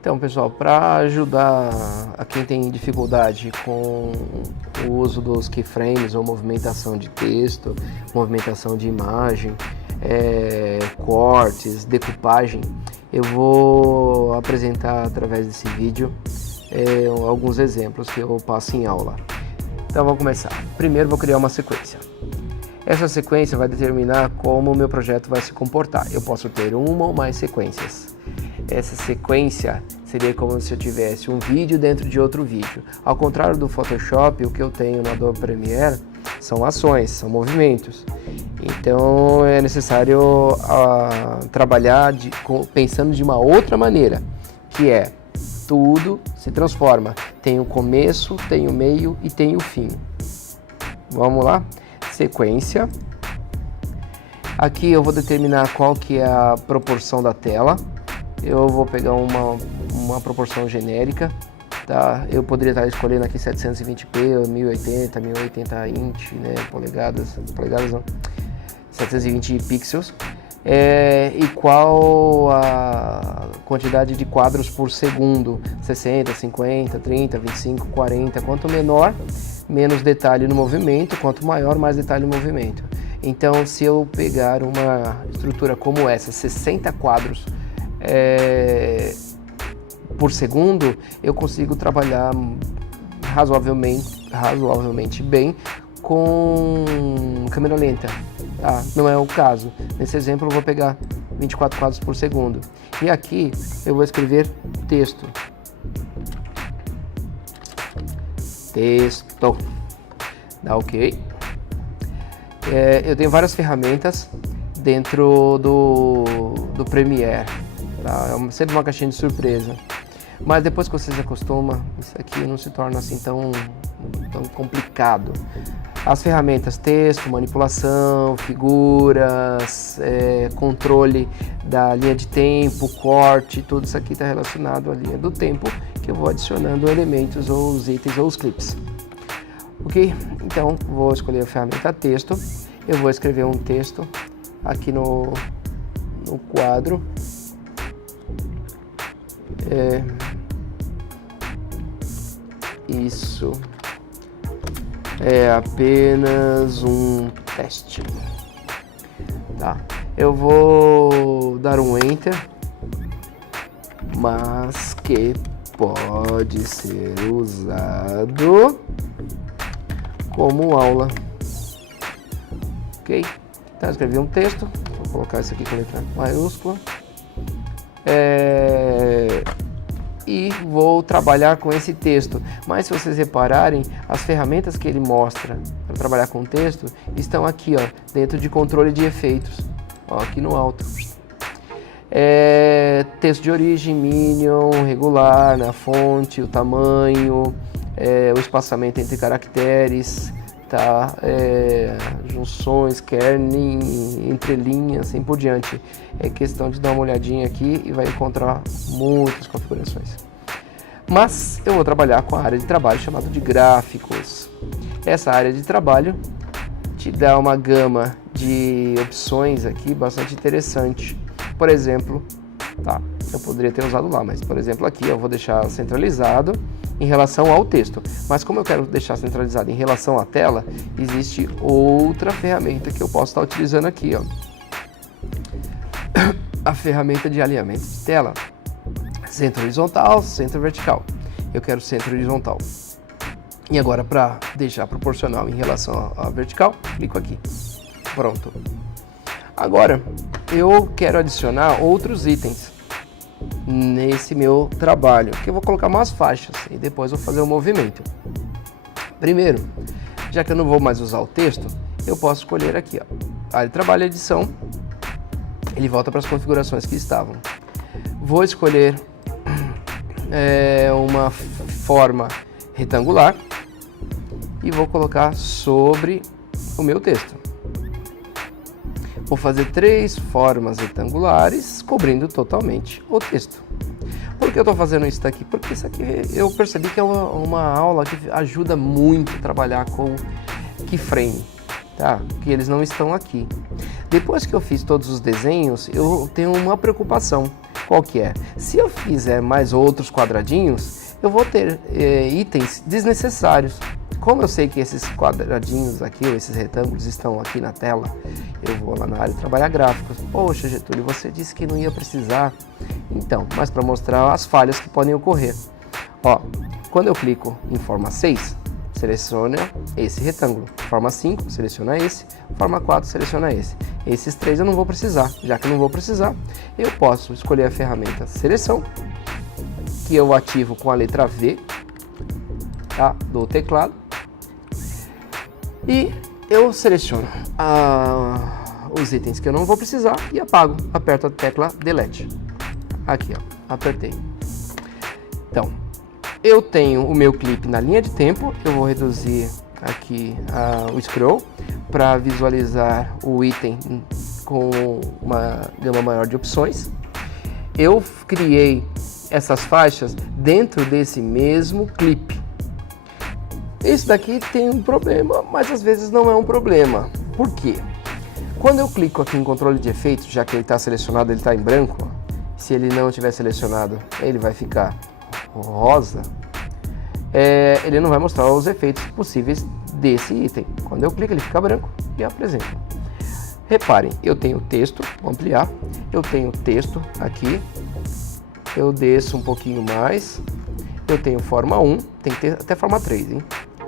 Então, pessoal, para ajudar a quem tem dificuldade com o uso dos keyframes ou movimentação de texto, movimentação de imagem, cortes, decupagem, eu vou apresentar através desse vídeo alguns exemplos que eu passo em aula. Então vamos começar. Primeiro vou criar uma sequência. Essa sequência vai determinar como o meu projeto vai se comportar. Eu posso ter uma ou mais sequências. Essa sequência seria como se eu tivesse um vídeo dentro de outro vídeo. Ao contrário do Photoshop, o que eu tenho no Adobe Premiere são ações, são movimentos. Então é necessário trabalhar pensando de uma outra maneira, que é tudo se transforma. Tem o começo, tem o meio e tem o fim. Vamos lá? Sequência. Aqui eu vou determinar qual que é a proporção da tela. Eu vou pegar uma proporção genérica, tá? Eu poderia estar escolhendo aqui 720p, 1080, 1080 inch, né? polegadas não, 720 pixels. E qual a quantidade de quadros por segundo, 60, 50, 30, 25, 40, quanto menor, menos detalhe no movimento, quanto maior, mais detalhe no movimento. Então, se eu pegar uma estrutura como essa, 60 quadros por segundo, eu consigo trabalhar razoavelmente bem com câmera lenta. Tá? Não é o caso. Nesse exemplo eu vou pegar 24 quadros por segundo. E aqui eu vou escrever texto. Dá OK. Eu tenho várias ferramentas dentro do Premiere. Tá? É sempre uma caixinha de surpresa. Mas depois que você se acostuma, isso aqui não se torna assim tão complicado. As ferramentas texto, manipulação, figuras, controle da linha de tempo, corte, tudo isso aqui está relacionado à linha do tempo, que eu vou adicionando elementos ou os itens ou os clips. Ok? Então, vou escolher a ferramenta texto, eu vou escrever um texto aqui no quadro. Isso é apenas um teste. Tá? Eu vou dar um Enter, mas que pode ser usado como aula. Ok? Então, eu escrevi um texto, vou colocar isso aqui com letra maiúscula. E vou trabalhar com esse texto. Mas se vocês repararem, as ferramentas que ele mostra para trabalhar com texto estão aqui, ó, dentro de controle de efeitos, ó, aqui no alto. Texto de origem, minion, regular, na fonte, o tamanho, o espaçamento entre caracteres, tá? Junções, kerning, entrelinhas, assim por diante. É questão de dar uma olhadinha aqui e vai encontrar muitas configurações. Mas eu vou trabalhar com a área de trabalho chamada de gráficos. Essa área de trabalho te dá uma gama de opções aqui bastante interessante. Por exemplo, tá? Eu poderia ter usado lá, mas por exemplo aqui eu vou deixar centralizado em relação ao texto. Mas como eu quero deixar centralizado em relação à tela, existe outra ferramenta que eu posso estar utilizando aqui, ó. A ferramenta de alinhamento de tela. Centro horizontal, centro vertical. Eu quero centro horizontal. E agora, para deixar proporcional em relação à vertical, clico aqui. Pronto. Agora, eu quero adicionar outros itens nesse meu trabalho, que eu vou colocar umas faixas e depois vou fazer o movimento. Primeiro, já que eu não vou mais usar o texto, eu posso escolher aqui, ó, área de trabalho e edição. Ele volta para as configurações que estavam. Vou escolher uma forma retangular e vou colocar sobre o meu texto. Vou fazer 3 formas retangulares cobrindo totalmente o texto. Por que eu estou fazendo isso daqui? Porque isso aqui eu percebi que é uma aula que ajuda muito a trabalhar com keyframe, tá? Que eles não estão aqui. Depois que eu fiz todos os desenhos, eu tenho uma preocupação. qual que é? Se eu fizer mais outros quadradinhos, eu vou ter itens desnecessários. Como eu sei que esses quadradinhos aqui, ou esses retângulos estão aqui na tela, eu vou lá na área de trabalhar gráficos. Poxa, Getúlio, você disse que não ia precisar. Então, mas para mostrar as falhas que podem ocorrer. Ó, quando eu clico em forma 6, seleciona esse retângulo. Forma 5, seleciona esse. Forma 4, seleciona esse. Esses três eu não vou precisar. Já que eu não vou precisar, eu posso escolher a ferramenta Seleção, que eu ativo com a letra V, tá, do teclado. E eu seleciono os itens que eu não vou precisar e apago. Aperto a tecla Delete. Aqui, ó, apertei. Então, eu tenho o meu clipe na linha de tempo. Eu vou reduzir aqui o scroll para visualizar o item com uma gama maior de opções. Eu criei essas faixas dentro desse mesmo clipe. Isso daqui tem um problema, mas às vezes não é um problema. Por quê? Quando eu clico aqui em controle de efeitos, já que ele está selecionado, ele está em branco. Se ele não estiver selecionado, ele vai ficar rosa. Ele não vai mostrar os efeitos possíveis desse item. Quando eu clico, ele fica branco e apresenta. Reparem, eu tenho texto, vou ampliar. Eu tenho texto aqui. Eu desço um pouquinho mais. Eu tenho forma 1, tem que ter até forma 3, hein?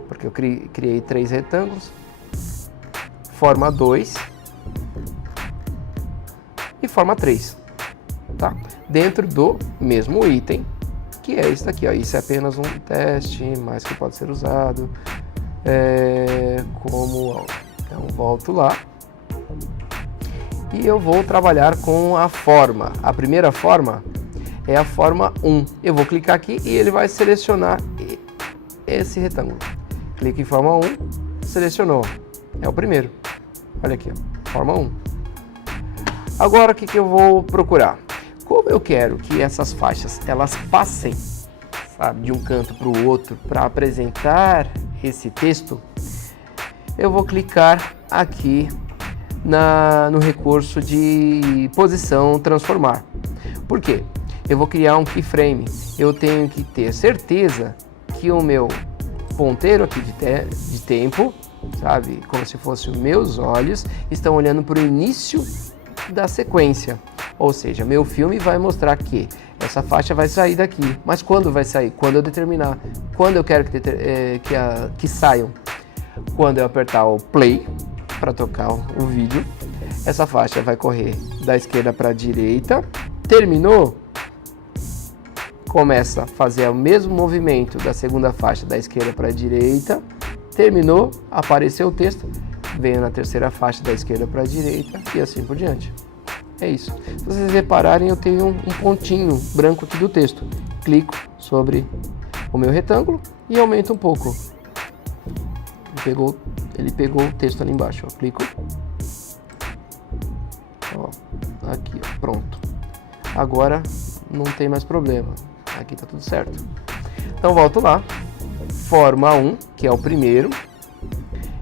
Porque eu criei 3 retângulos. Forma 2 e forma 3, tá? Dentro do mesmo item, que é esse daqui, ó. Isso é apenas um teste, mas que pode ser usado como... Então, volto lá. E eu vou trabalhar com a forma. A primeira forma é a forma 1. Eu vou clicar aqui e ele vai selecionar esse retângulo. Clique em forma 1, selecionou. É o primeiro. Olha aqui, ó, forma 1. Agora o que eu vou procurar? Como eu quero que essas faixas elas passem, sabe, de um canto para o outro para apresentar esse texto, eu vou clicar aqui no recurso de posição transformar. Por quê? Eu vou criar um keyframe. Eu tenho que ter certeza que o meu ponteiro aqui de tempo, sabe, como se fossem os meus olhos, estão olhando para o início da sequência. Ou seja, meu filme vai mostrar que essa faixa vai sair daqui. Mas quando vai sair? Quando eu determinar. Quando eu quero que saiam? Quando eu apertar o play para tocar o vídeo, essa faixa vai correr da esquerda para a direita. Terminou? Começa a fazer o mesmo movimento da segunda faixa da esquerda para a direita. Terminou, apareceu o texto, venho na terceira faixa da esquerda para a direita e assim por diante. É isso. Se vocês repararem, eu tenho um pontinho branco aqui do texto. Clico sobre o meu retângulo e aumento um pouco. Ele pegou o texto ali embaixo. Ó. Clico. Ó, aqui, ó, pronto. Agora não tem mais problema. Aqui está tudo certo. Então volto lá. Forma 1, que é o primeiro.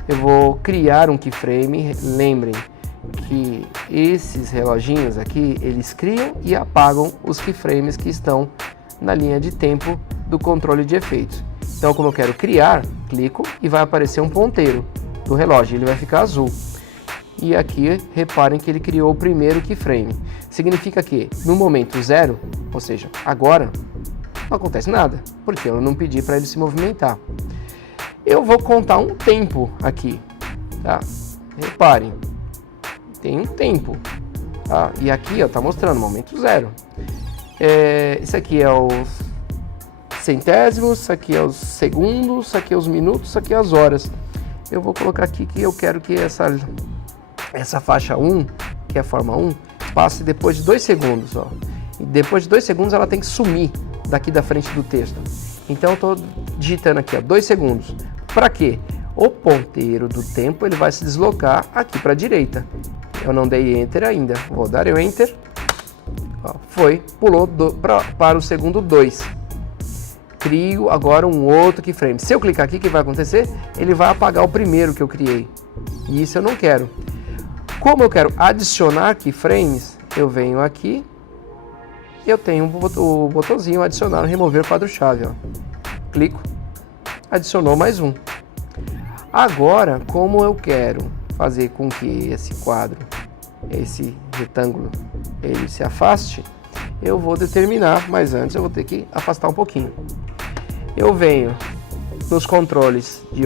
Eu vou criar um keyframe. Lembrem que esses reloginhos aqui, eles criam e apagam os keyframes que estão na linha de tempo do controle de efeitos. Então, como eu quero criar, clico e vai aparecer um ponteiro do relógio. Ele vai ficar azul. E aqui, reparem que ele criou o primeiro keyframe. Significa que no momento 0, ou seja, agora, não acontece nada, porque eu não pedi para ele se movimentar. Eu vou contar um tempo aqui, tá? Reparem, tem um tempo, tá? E aqui, ó, tá mostrando momento 0. Isso aqui é os centésimos, isso aqui é os segundos, isso aqui é os minutos, isso aqui é as horas. Eu vou colocar aqui que eu quero que essa faixa 1, que é a forma 1, passe depois de 2 segundos, ó. E depois de 2 segundos ela tem que sumir daqui da frente do texto. Então eu estou digitando aqui, ó, 2 segundos. Para quê? O ponteiro do tempo ele vai se deslocar aqui para a direita. Eu não dei Enter ainda. Vou dar o Enter. Ó, foi, pulou para o segundo 2. Crio agora um outro keyframe. Se eu clicar aqui, o que vai acontecer? Ele vai apagar o primeiro que eu criei. E isso eu não quero. Como eu quero adicionar keyframes, eu venho aqui e eu tenho o botãozinho adicionar, remover quadro-chave, ó. Clico, adicionou mais um. Agora, como eu quero fazer com que esse quadro, esse retângulo, ele se afaste, eu vou determinar, mas antes eu vou ter que afastar um pouquinho. Eu venho nos controles de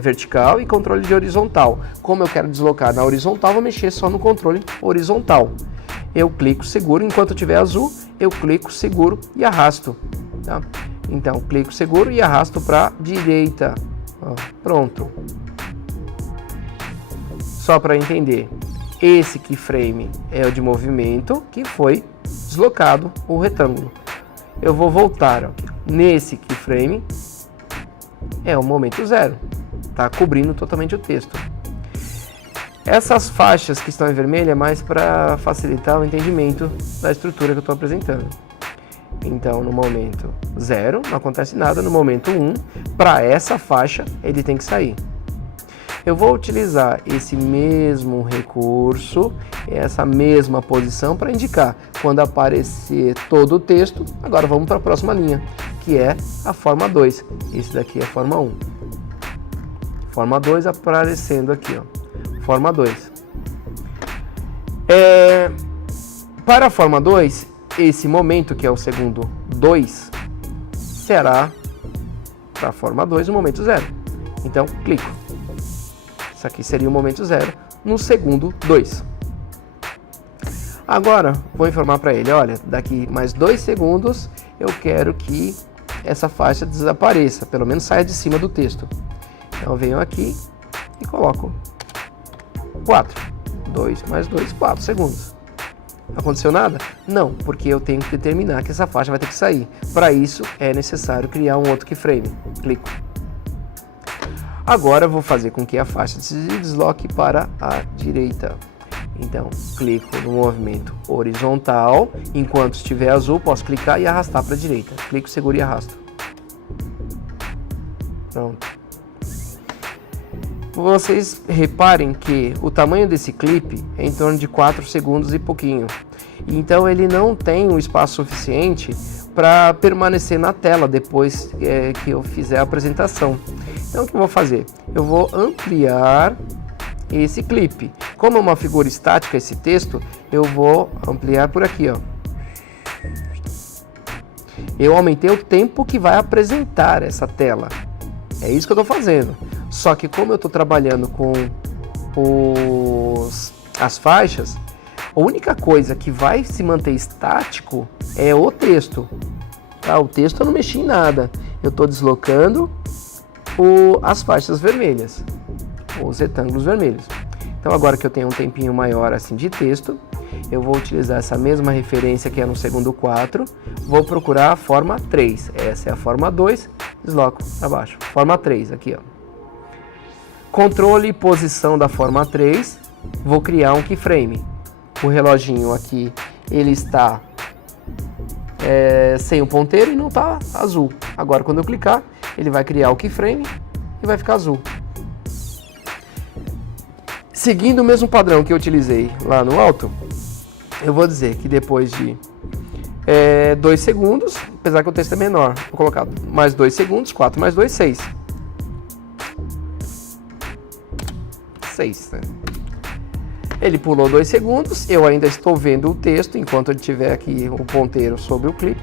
vertical e controle de horizontal. Como eu quero deslocar na horizontal, vou mexer só no controle horizontal. Eu clico, seguro, enquanto tiver azul, eu clico, seguro e arrasto. Tá? Então, clico, seguro e arrasto para a direita. Ó, pronto. Só para entender, esse keyframe é o de movimento que foi deslocado o retângulo. Eu vou voltar, ó, nesse keyframe, é o momento zero, tá cobrindo totalmente o texto. Essas faixas que estão em vermelho é mais para facilitar o entendimento da estrutura que eu estou apresentando. Então, no momento 0, não acontece nada. No momento 1, para essa faixa, ele tem que sair. Eu vou utilizar esse mesmo recurso, essa mesma posição, para indicar quando aparecer todo o texto. Agora vamos para a próxima linha, que é a forma 2. Esse daqui é a forma 1. Forma 2 aparecendo aqui, ó. Forma 2. Para a forma 2, esse momento, que é o segundo 2, será para a forma 2 o momento 0. Então, clico. Isso aqui seria o momento 0 no segundo 2. Agora, vou informar para ele, olha, daqui mais 2 segundos eu quero que essa faixa desapareça, pelo menos saia de cima do texto. Então, eu venho aqui e coloco 4. 2 mais 2, 4 segundos. Aconteceu nada? Não, porque eu tenho que determinar que essa faixa vai ter que sair. Para isso, é necessário criar um outro keyframe. Clico. Agora, eu vou fazer com que a faixa se desloque para a direita. Então, clico no movimento horizontal. Enquanto estiver azul, posso clicar e arrastar para a direita. Clico, seguro e arrasto. Pronto. Vocês reparem que o tamanho desse clipe é em torno de 4 segundos e pouquinho. Então ele não tem um espaço suficiente para permanecer na tela depois que eu fizer a apresentação. Então o que eu vou fazer? Eu vou ampliar esse clipe. Como é uma figura estática esse texto, eu vou ampliar por aqui, ó. Eu aumentei o tempo que vai apresentar essa tela. É isso que eu estou fazendo. Só que como eu estou trabalhando com as faixas, a única coisa que vai se manter estático é o texto. Tá? O texto eu não mexi em nada. Eu estou deslocando as faixas vermelhas, os retângulos vermelhos. Então agora que eu tenho um tempinho maior assim de texto, eu vou utilizar essa mesma referência que é no segundo 4, vou procurar a forma 3. Essa é a forma 2, desloco para baixo. Forma 3, aqui, ó. Controle e posição da forma 3, vou criar um keyframe. O reloginho aqui, ele está sem o ponteiro e não está azul. Agora, quando eu clicar, ele vai criar o keyframe e vai ficar azul. Seguindo o mesmo padrão que eu utilizei lá no alto, eu vou dizer que depois de 2 segundos, apesar que o texto é menor, vou colocar mais 2 segundos, 4 mais 2, 6. 6, né? Ele pulou 2 segundos, eu ainda estou vendo o texto enquanto ele tiver aqui o ponteiro sobre o clipe.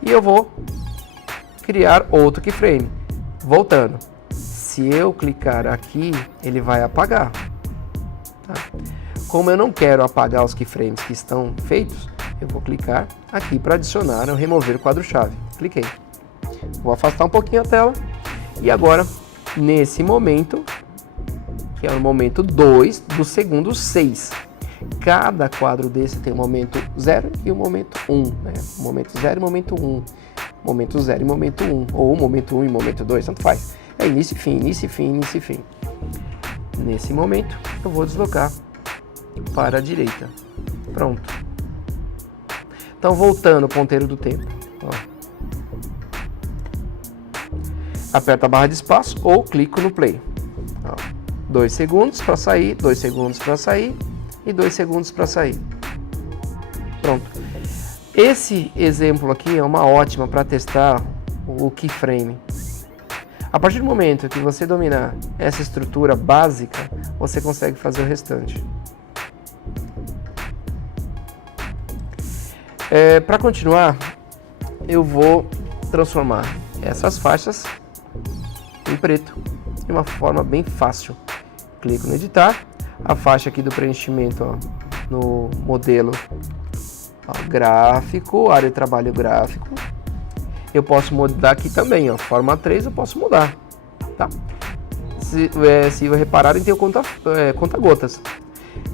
E eu vou criar outro keyframe. Voltando. Se eu clicar aqui, ele vai apagar. Tá? Como eu não quero apagar os keyframes que estão feitos, eu vou clicar aqui para adicionar ou remover o quadro-chave. Cliquei. Vou afastar um pouquinho a tela. E agora, nesse momento, que é o momento 2 do segundo 6. Cada quadro desse tem o momento 0 e o momento 1. Né? Momento 0 e momento 1. Momento 0 e momento 1. Ou momento 1 e momento 2, tanto faz. É início e fim, início e fim, início e fim. Nesse momento, eu vou deslocar para a direita. Pronto. Então, voltando o ponteiro do tempo. Ó. Aperto a barra de espaço ou clico no play. Ó. 2 segundos para sair, 2 segundos para sair e 2 segundos para sair. Pronto. Esse exemplo aqui é uma ótima para testar o keyframe. A partir do momento que você dominar essa estrutura básica, você consegue fazer o restante. Para continuar, eu vou transformar essas faixas em preto de uma forma bem fácil. Clico no editar, a faixa aqui do preenchimento, ó, no modelo, ó, gráfico, área de trabalho gráfico. Eu posso mudar aqui também, ó, forma 3 eu posso mudar, tá? Se repararem, tem o conta-gotas.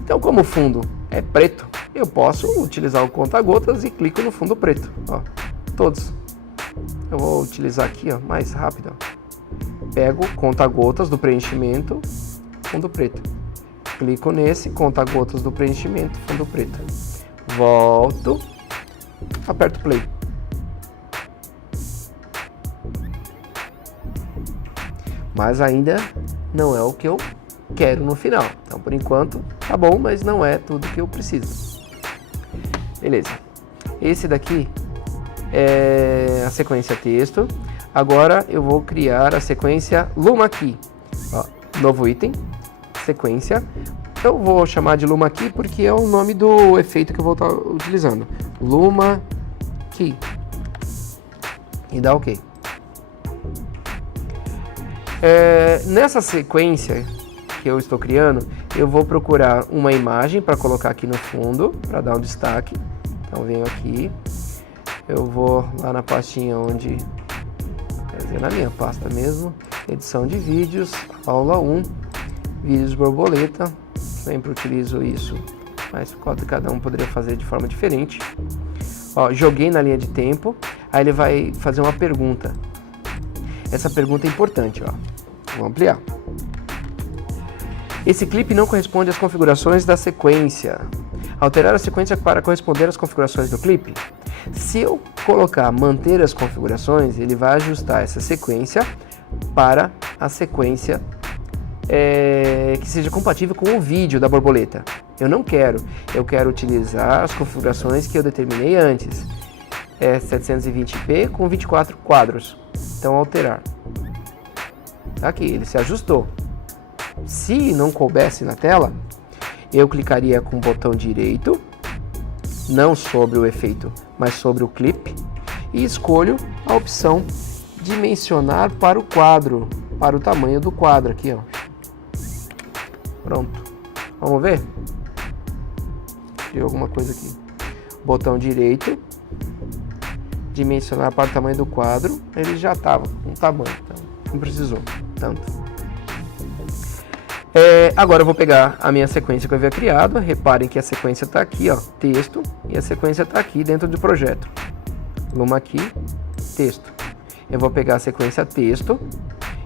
Então, como o fundo é preto, eu posso utilizar o conta-gotas e clico no fundo preto, ó, todos. Eu vou utilizar aqui, ó, mais rápido, ó. Pego conta-gotas do preenchimento, fundo preto. Clico nesse, conta-gotas do preenchimento, fundo preto. Volto, aperto play. Mas ainda não é o que eu quero no final. Então, por enquanto, tá bom, mas não é tudo que eu preciso. Beleza. Esse daqui é a sequência texto. Agora eu vou criar a sequência Luma Key. Ó, novo item, sequência. Eu vou chamar de Luma Key porque é o nome do efeito que eu vou estar utilizando. Luma Key. E dá OK. Nessa sequência que eu estou criando, eu vou procurar uma imagem para colocar aqui no fundo, para dar um destaque. Então venho aqui, eu vou lá na pastinha onde, quer dizer, na minha pasta mesmo, edição de vídeos, aula 1, vídeos borboleta, sempre utilizo isso, mas cada um poderia fazer de forma diferente. Ó, joguei na linha de tempo, aí ele vai fazer uma pergunta. Essa pergunta é importante, ó. Vou ampliar. Esse clipe não corresponde às configurações da sequência. Alterar a sequência para corresponder às configurações do clipe. Se eu colocar manter as configurações, ele vai ajustar essa sequência para a sequência que seja compatível com o vídeo da borboleta. Eu não quero. Eu quero utilizar as configurações que eu determinei antes. 720p com 24 quadros. Então, alterar. Aqui, ele se ajustou. Se não coubesse na tela, eu clicaria com o botão direito, não sobre o efeito, mas sobre o clipe, e escolho a opção dimensionar para o quadro, para o tamanho do quadro aqui, ó. Pronto. Vamos ver? Tem alguma coisa aqui. Botão direito, dimensionar para o tamanho do quadro, ele já estava com tamanho, então não precisou tanto. Agora eu vou pegar a minha sequência que eu havia criado. Reparem que a sequência está aqui, ó, texto, e a sequência está aqui dentro do projeto. Luma Key, texto. Eu vou pegar a sequência texto.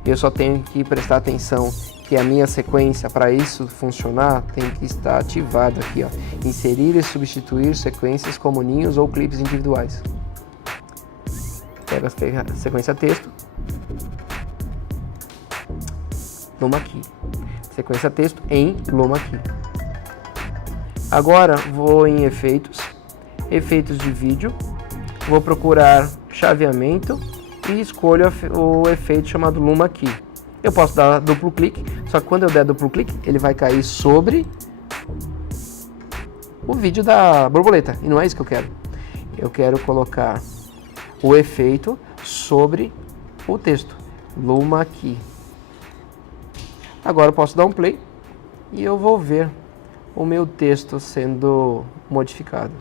Eu só tenho que prestar atenção que a minha sequência, para isso funcionar, tem que estar ativada aqui, ó. Inserir e substituir sequências como ninhos ou clipes individuais. Pega a sequência texto. Luma Key. Sequência texto em Luma Key. Agora vou em efeitos, efeitos de vídeo, vou procurar chaveamento e escolho o efeito chamado Luma Key. Eu posso dar duplo clique, só que quando eu der duplo clique, ele vai cair sobre o vídeo da borboleta, e não é isso que eu quero. Eu quero colocar o efeito sobre o texto, Luma Key. Agora eu posso dar um play e eu vou ver o meu texto sendo modificado.